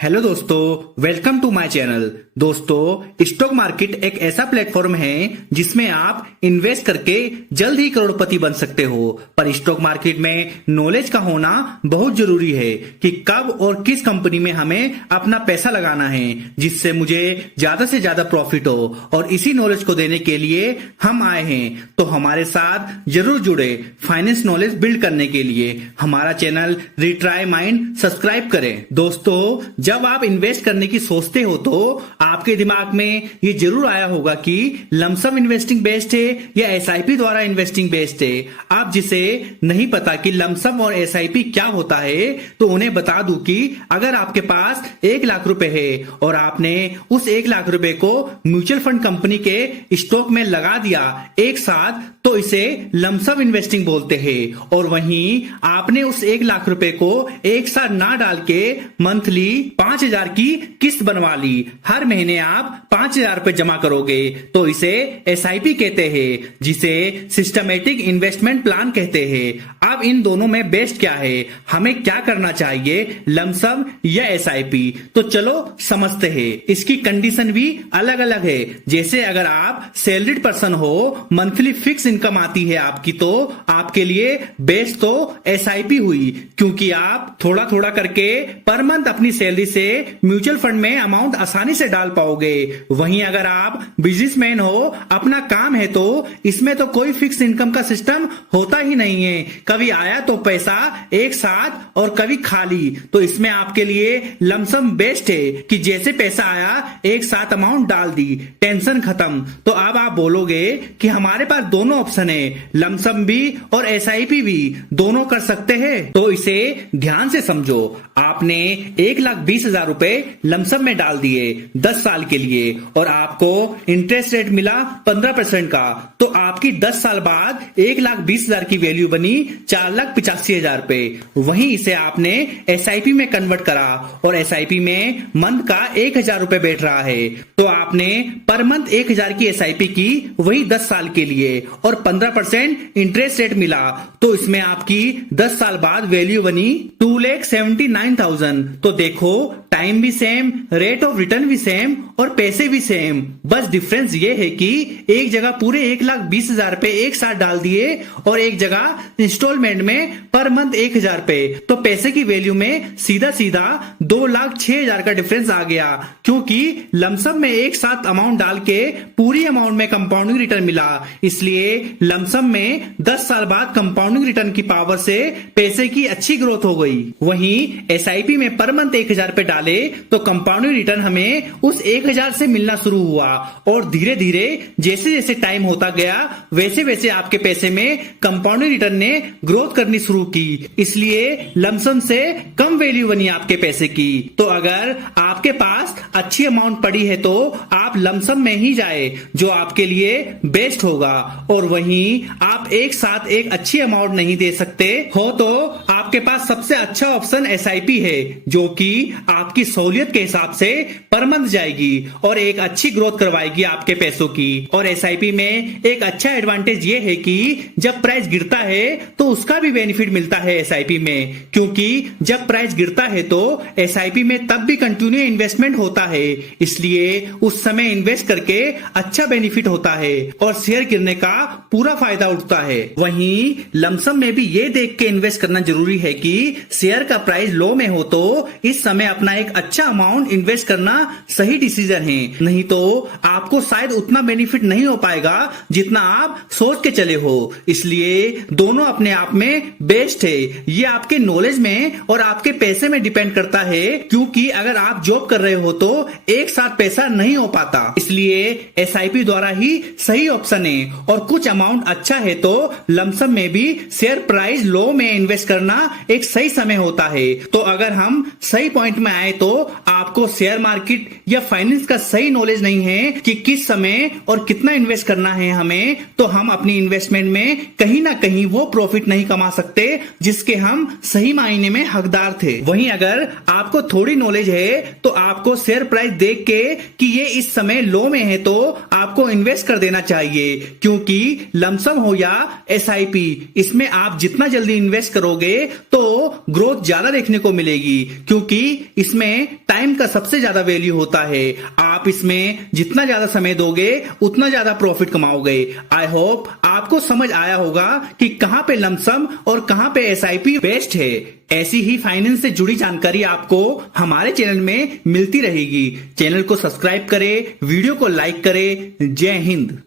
Hello दोस्तों, welcome to my channel. दोस्तों, stock market एक ऐसा प्लेटफॉर्म है जिसमें आप इन्वेस्ट करके जल्द ही करोड़पति बन सकते हो। पर स्टॉक मार्केट में नॉलेज का होना बहुत जरूरी है कि कब और किस कंपनी में हमें अपना पैसा लगाना है जिससे मुझे ज्यादा से ज्यादा प्रॉफिट हो। और इसी नॉलेज को देने के लिए हम आए हैं, तो हमारे साथ जरूर जुड़े फाइनेंस नॉलेज बिल्ड करने के लिए। हमारा चैनल रिट्राई माइंड सब्सक्राइब करें। दोस्तों, जब आप इन्वेस्ट करने की सोचते हो तो आपके दिमाग में ये जरूर आया होगा कि लमसम इन्वेस्टिंग बेस्ट है या एसआईपी द्वारा इन्वेस्टिंग बेस्ट है। आप जिसे नहीं पता कि लमसम और एसआईपी क्या होता है, तो उन्हें बता दूं कि अगर आपके पास 1 लाख रुपए है और आपने उस 1 लाख रुपए को म्यूचुअल फंड कंपनी के स्टॉक में लगा दिया एक साथ, तो इसे लमसम इन्वेस्टिंग बोलते हैं। और वहीं आपने उस 1 लाख रुपए को एक साथ ना डाल के मंथली 5,000 की किस्त बनवा ली, हर महीने आप 5,000 रुपए जमा करोगे, तो इसे एसआईपी कहते हैं, जिसे सिस्टमेटिक इन्वेस्टमेंट प्लान कहते हैं। अब इन दोनों में बेस्ट क्या है, हमें क्या करना चाहिए, लमसम या एसआईपी? तो चलो समझते हैं। इसकी कंडीशन भी अलग अलग है। जैसे अगर आप सैलरीड पर्सन हो, मंथली फिक्स इनकम आती है आपकी, तो आपके लिए बेस्ट तो एसआईपी हुई, क्योंकि आप थोड़ा थोड़ा करके पर मंथ अपनी सैलरी से म्यूचुअल फंड में अमाउंट आसानी से डाल पाओगे। वहीं अगर आप बिजनेसमैन हो, अपना काम है, तो इसमें तो कोई फिक्स इनकम का सिस्टम होता ही नहीं है। कभी आया तो पैसा एक साथ और कभी खाली, तो इसमें आपके लिए लमसम बेस्ट है कि जैसे पैसा आया एक साथ अमाउंट डाल दी, टेंशन खत्म। तो अब आप बोलोगे कि हमारे पास दोनों ऑप्शन है, लमसम भी और एसआईपी भी, दोनों कर सकते हैं। तो इसे ध्यान से समझो। आपने 1,20,000 रुपए लमसम में डाल दिए 10 साल के लिए और आपको इंटरेस्ट रेट मिला 15% का, तो आपकी 10 साल बाद 1,20,000 की वैल्यू बनी 4,85,000 रुपए। वहीं इसे आपने एसआईपी में कन्वर्ट करा और एसआईपी में मंथ का 1,000 रुपए बैठ रहा है, तो आपने पर मंथ 1,000 की एसआईपी की, वही 10 साल के लिए, और 15% इंटरेस्ट रेट मिला, तो इसमें आपकी 10 साल बाद वैल्यू बनी 2,79,000। तो देखो, टाइम भी सेम, रेट ऑफ रिटर्न भी सेम और पैसे भी सेम। बस डिफरेंस ये है कि एक जगह पूरे 1,20,000 रुपए एक साथ डाल दिए और एक जगह इंस्टॉलमेंट में पर मंथ 1,000 रुपए, तो पैसे की वैल्यू में सीधा सीधा 2,06,000 का डिफरेंस आ गया, क्योंकि लमसम में एक साथ अमाउंट डाल के पूरी अमाउंट में कंपाउंडिंग रिटर्न मिला। इसलिए लमसम में 10 साल बाद कंपाउंडिंग रिटर्न की पावर से पैसे की अच्छी ग्रोथ हो गई। वहीं एसआईपी में पर मंथ 1,000 रुपए डाले तो कंपाउंडिंग रिटर्न हमें उस 1,000 से मिलना शुरू हुआ, और धीरे धीरे जैसे जैसे टाइम होता गया वैसे वैसे आपके पैसे में कंपाउंडिंग रिटर्न ने ग्रोथ करनी शुरू की। इसलिए लमसम से कम वैल्यू बनी आपके पैसे की। तो अगर आपके पास अच्छी अमाउंट पड़ी है तो आप लमसम में ही जाए, जो आपके लिए बेस्ट होगा। और वहीं आप एक साथ एक अच्छी अमाउंट नहीं दे सकते हो, तो आपके पास सबसे अच्छा ऑप्शन एसआईपी है, जो कि आपकी सहूलियत के हिसाब से पर मंथ जाएगी और एक अच्छी ग्रोथ करवाएगी आपके पैसों की। और एसआईपी में एक अच्छा एडवांटेज ये है कि जब प्राइस गिरता है तो उसका भी बेनिफिट मिलता है एसआईपी में, क्योंकि जब प्राइस गिरता है तो एसआईपी में तब भी कंटिन्यू इन्वेस्टमेंट होता है, इसलिए उस समय इन्वेस्ट करके अच्छा बेनिफिट होता है और शेयर गिरने का पूरा फायदा उठता है। वहीं लमसम में भी ये देख के इन्वेस्ट करना जरूरी है कि शेयर का प्राइस लो में हो, तो इस समय अपना एक अच्छा अमाउंट इन्वेस्ट करना सही डिसीजन है। नहीं तो आपको शायद उतना बेनिफिट नहीं हो पाएगा जितना आप सोच के चले हो। इसलिए दोनों अपने आप में बेस्ट है। ये आपके नॉलेज में और आपके पैसे में डिपेंड करता है, क्योंकि अगर आप जॉब कर रहे हो तो एक साथ पैसा नहीं हो पाता। इसलिए एसआईपी द्वारा ही सही ऑप्शन है। और कुछ अमाउंट अच्छा है तो लमसम में भी शेयर प्राइस लो में इन्वेस्ट करना एक सही समय होता है। तो अगर हम सही पॉइंट में आए तो आपको शेयर मार्केट या फाइनेंस का सही नॉलेज नहीं है कि किस समय और कितना इन्वेस्ट करना है हमें, तो हम अपनी इन्वेस्टमेंट में कहीं ना कहीं वो प्रॉफिट नहीं कमा सकते जिसके हम सही मायने में हकदार थे। वहीं अगर आपको थोड़ी नॉलेज है तो आपको शेयर प्राइस देख के कि ये इस समय लो में है तो आपको इन्वेस्ट कर देना चाहिए, क्योंकि लमसम हो या एसआईपी, इसमें आप जितना जल्दी इन्वेस्ट करोगे तो ग्रोथ ज्यादा देखने को मिलेगी, क्योंकि इसमें इसमें टाइम का सबसे ज्यादा वैल्यू होता है। आप इसमें जितना ज्यादा समय दोगे उतना ज्यादा प्रॉफिट कमाओगे। आई होप आपको समझ आया होगा कि कहां पे लमसम और कहां पे एसआईपी बेस्ट है। ऐसी ही फाइनेंस से जुड़ी जानकारी आपको हमारे चैनल में मिलती रहेगी। चैनल को सब्सक्राइब करें, वीडियो को लाइक करें। जय हिंद।